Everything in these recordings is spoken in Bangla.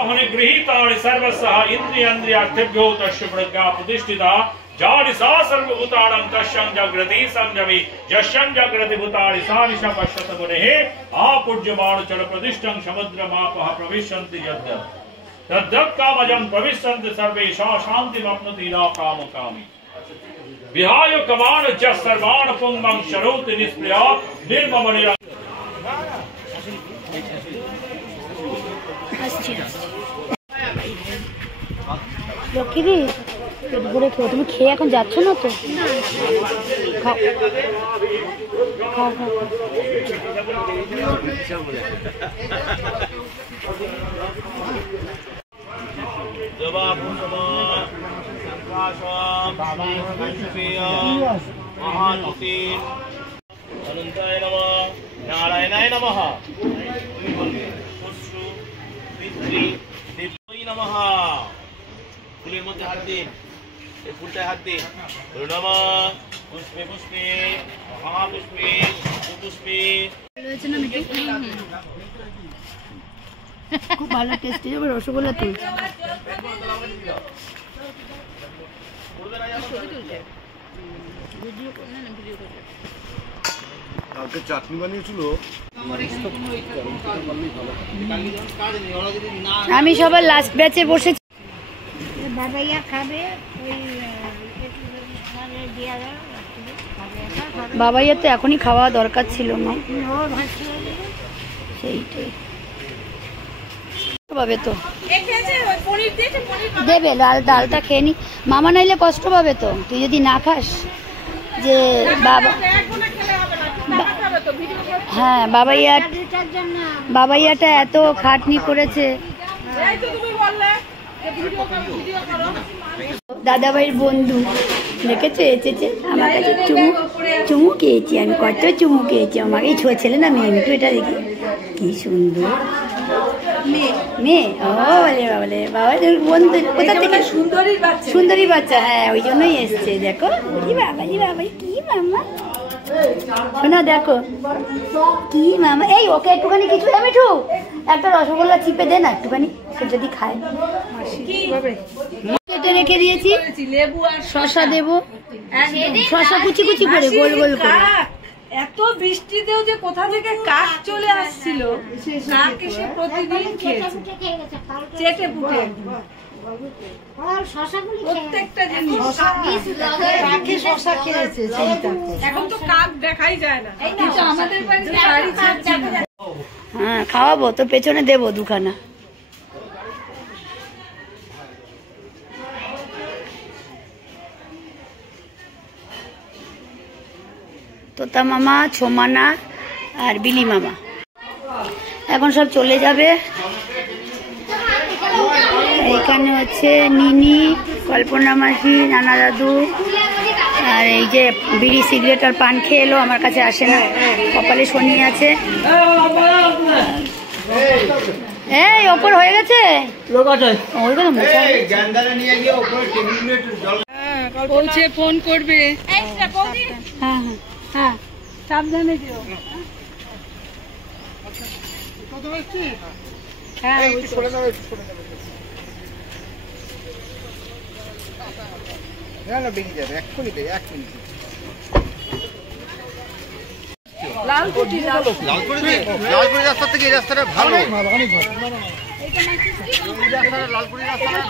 गृहीतानि सर्वस्व इंद्रियान्द्रियार्थेभ्यो तस्य प्रज्ञा प्रतिष्ठिता जाडि सा सर्वभूतानां तस्यां जाग्रति संजमि यस्यां जाग्रति भूतानि सा निशा पश्यत मुनेः आपूज्यमानचल प्रतिष्ठं समुद्रमापः प्रविशन्ति यद्य तद्दक्कामजं प्रविशन्ति सर्वे सा शान्तिमप्नोति न कामकामी विहाय कमान च सर्वान् पुंमं शरोति निष्प्रिया निर्मम লক্ষ্মীদি পেট ভরে খেয়ে তুমি খেয়ে এখন যাচ্ছ না তো খাও খাও খাও नारायणाय नमः नमः फुलेर मध्य हाथ दिन फुलटाय हाथ दिन नमः पुष्पे पुष्पे महापुष्पे पुष्पे খুব ভালো টেস্টি হবে রসগোল্লা তুল চাটনি বানিয়েছিল আমি সবার লাস্ট ব্যাচে বসেছি বাবাইয়া খাবে বাবাইয়া তো এখনই খাওয়া দরকার ছিল না সেইটাই পাবে তো দেবে ডালটা খেয়ে নি মামা নাইলে কষ্ট পাবে তো তুই যদি না খাস যে বাবা হ্যাঁ বাবাইয়াটা এত খাটনি করেছে দাদাভাইয়ের বন্ধু দেখেছো এসেছে আমার কাছে চুমু খেয়েছি আমি কত চুমু খেয়েছি আমাকে ছোঁয়া ছেলে না মেয়ে মিটু এটা দেখি কি সুন্দর মেয়ে ও বলে বাবলে বাবা বন্ধু কোথা থেকে সুন্দরী বাচ্চা হ্যাঁ ওই জন্যই এসছে দেখো বাবা কি মামা শোনা দেখো কি মামা এই ওকে একটুখানি কিছু দে মিঠু একটা রসগোল্লা চিপে দে না একটুখানি সে যদি খায় কেটে রেখে দিয়েছি শসা দেবো শসা কুচি কুচি করে গোল গোল করে এত বৃষ্টিতেও যে কোথা থেকে কাক চলে আসছিল কাক এসে প্রতিদিন খেয়েছে চেটে পুটে প্রত্যেকটা জিনিস কাকে শসা খেয়েছে এখন তো কাক দেখাই যায় না কিন্তু আমাদের বাড়িতে হ্যাঁ খাওয়াবো তো পেছনে দেবো দুখানা তোতা মামা ছোমানা আর বিলি মামা এখন সব চলে যাবে এইখানে হচ্ছে নিনি কল্পনা মাসি নানা দাদু আর এই যে বিড়ি সিগারেট আর পান খেয়ে এলো আমার কাছে আসে না কপালে শনি আছে এই ওপর হয়ে গেছে পৌঁছে ফোন করবে হ্যাঁ হ্যাঁ সাবধানে দিও হ্যাঁ বেরিয়ে যাবে এক্ষুনি এক মিনিট লালকুটি লালকুড়ি রাস্তা থেকে এই রাস্তাটা ভালো অনেক ভালো লালকুড়ি রাস্তাটা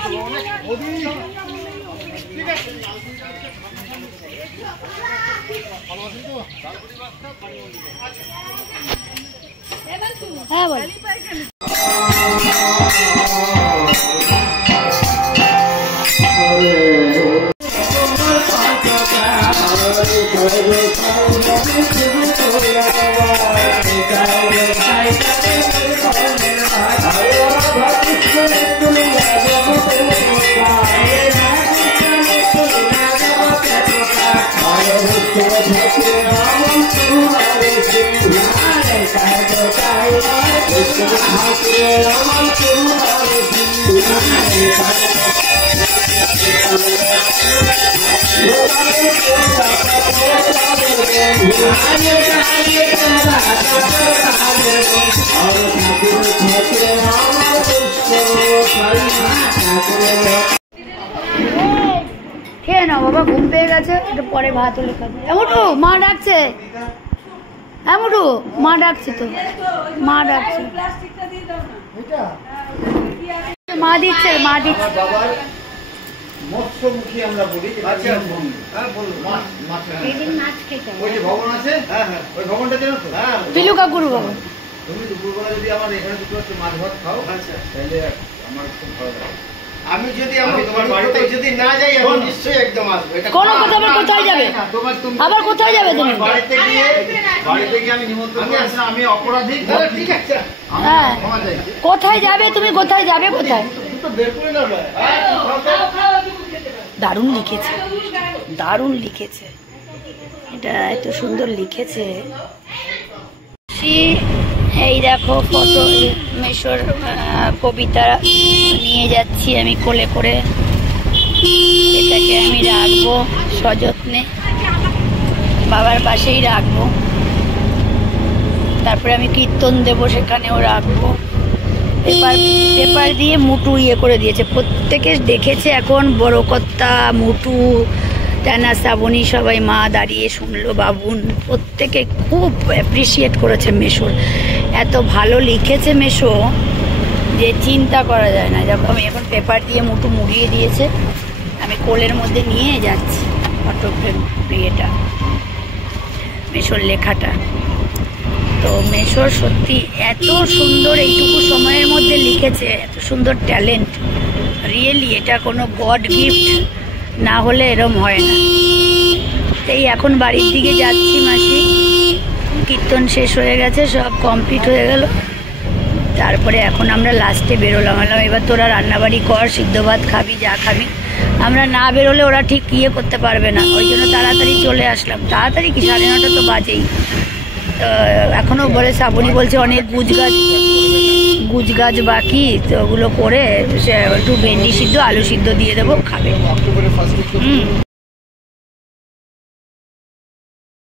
হ্যাঁ বল All খেয়ে নাও বাবা, ঘুম পেয়ে গেছে, একটু পরে ভাত হলে খাবে। এমুটু মা ডাকছে, এমুটু মা ডাকছে, তো মা ডাকছে, মা দিচ্ছে, মা দিচ্ছে। বাবার মৎস্যমুখী আমরা বলি। আচ্ছা হ্যাঁ বলুন। এদিন মাছ খেতে ওই যে ভবন আছে, হ্যাঁ হ্যাঁ, ওই ভবনটা জানো তো? হ্যাঁ। পিলু কাকুর বাবা। তুমি দুপুরবেলা যদি আমার এখানে দুটো একটু মাছ ভাত খাও, আচ্ছা, তাহলে আমার খুব ভালো লাগে। আমি যদি তোমার বাড়িতে যদি না যাই, আমি নিশ্চয়ই একদম আসবো। কোনো কথা, আবার কোথায় যাবে? আবার কোথায় যাবে তুমি? বাড়িতে গিয়ে আমি নিমন্ত্রণ করেছিলাম, আমি অপরাধী। ঠিক আছে, হ্যাঁ, কোথায় যাবে তুমি? কোথায় যাবে? কোথায়? দারুণ লিখেছে, দারুণ লিখেছে, এটা এত সুন্দর লিখেছে। এই দেখো কত মেশোর কবিতা নিয়ে যাচ্ছি আমি কোলে করে। এটাকে আমি রাখবো সযত্নে, বাবার পাশেই রাখবো। তারপরে আমি কীর্তন দেবো, সেখানেও রাখবো। পেপার দিয়ে মুটু ইয়ে করে দিয়েছে, প্রত্যেকে দেখেছে। এখন বড় কর্তা, মুটু, টানা, শ্রাবণী সবাই মা দাঁড়িয়ে শুনলো, বাবুন, প্রত্যেকে খুব অ্যাপ্রিসিয়েট করেছে মেশোর। এত ভালো লিখেছে মেশো যে চিন্তা করা যায় না। যখন আমি এখন পেপার দিয়ে মুটু মুড়িয়ে দিয়েছে, আমি কোলের মধ্যে নিয়ে যাচ্ছি ফটোগ্রাফ ইয়েটা, মেশোর লেখাটা। তো মেশোর সত্যি এত সুন্দর, এইটুকু সময়ের মধ্যে লিখেছে, এত সুন্দর ট্যালেন্ট। রিয়েলি এটা কোনো গড গিফট না হলে এরম হয় না। এই এখন বাড়ির দিকে যাচ্ছি মাসি, কীর্তন শেষ হয়ে গেছে, সব কমপ্লিট হয়ে গেল। তারপরে এখন আমরা লাস্টে বেরোলাম। এবার তোরা রান্নাবাড়ি কর, সিদ্ধ ভাত খাবি, যা খাবি। আমরা না বেরোলে ওরা ঠিক ইয়ে করতে পারবে না, ওই জন্য তাড়াতাড়ি চলে আসলাম। তাড়াতাড়ি কি, 9:30 তো বাজেই। এখনো বলে, শ্রাবণী বলছে অনেক গুজ গাছ বাকি, তো ওগুলো করে একটু ভেন্ডি সিদ্ধ, আলু সিদ্ধ দিয়ে দেবো, খাবে।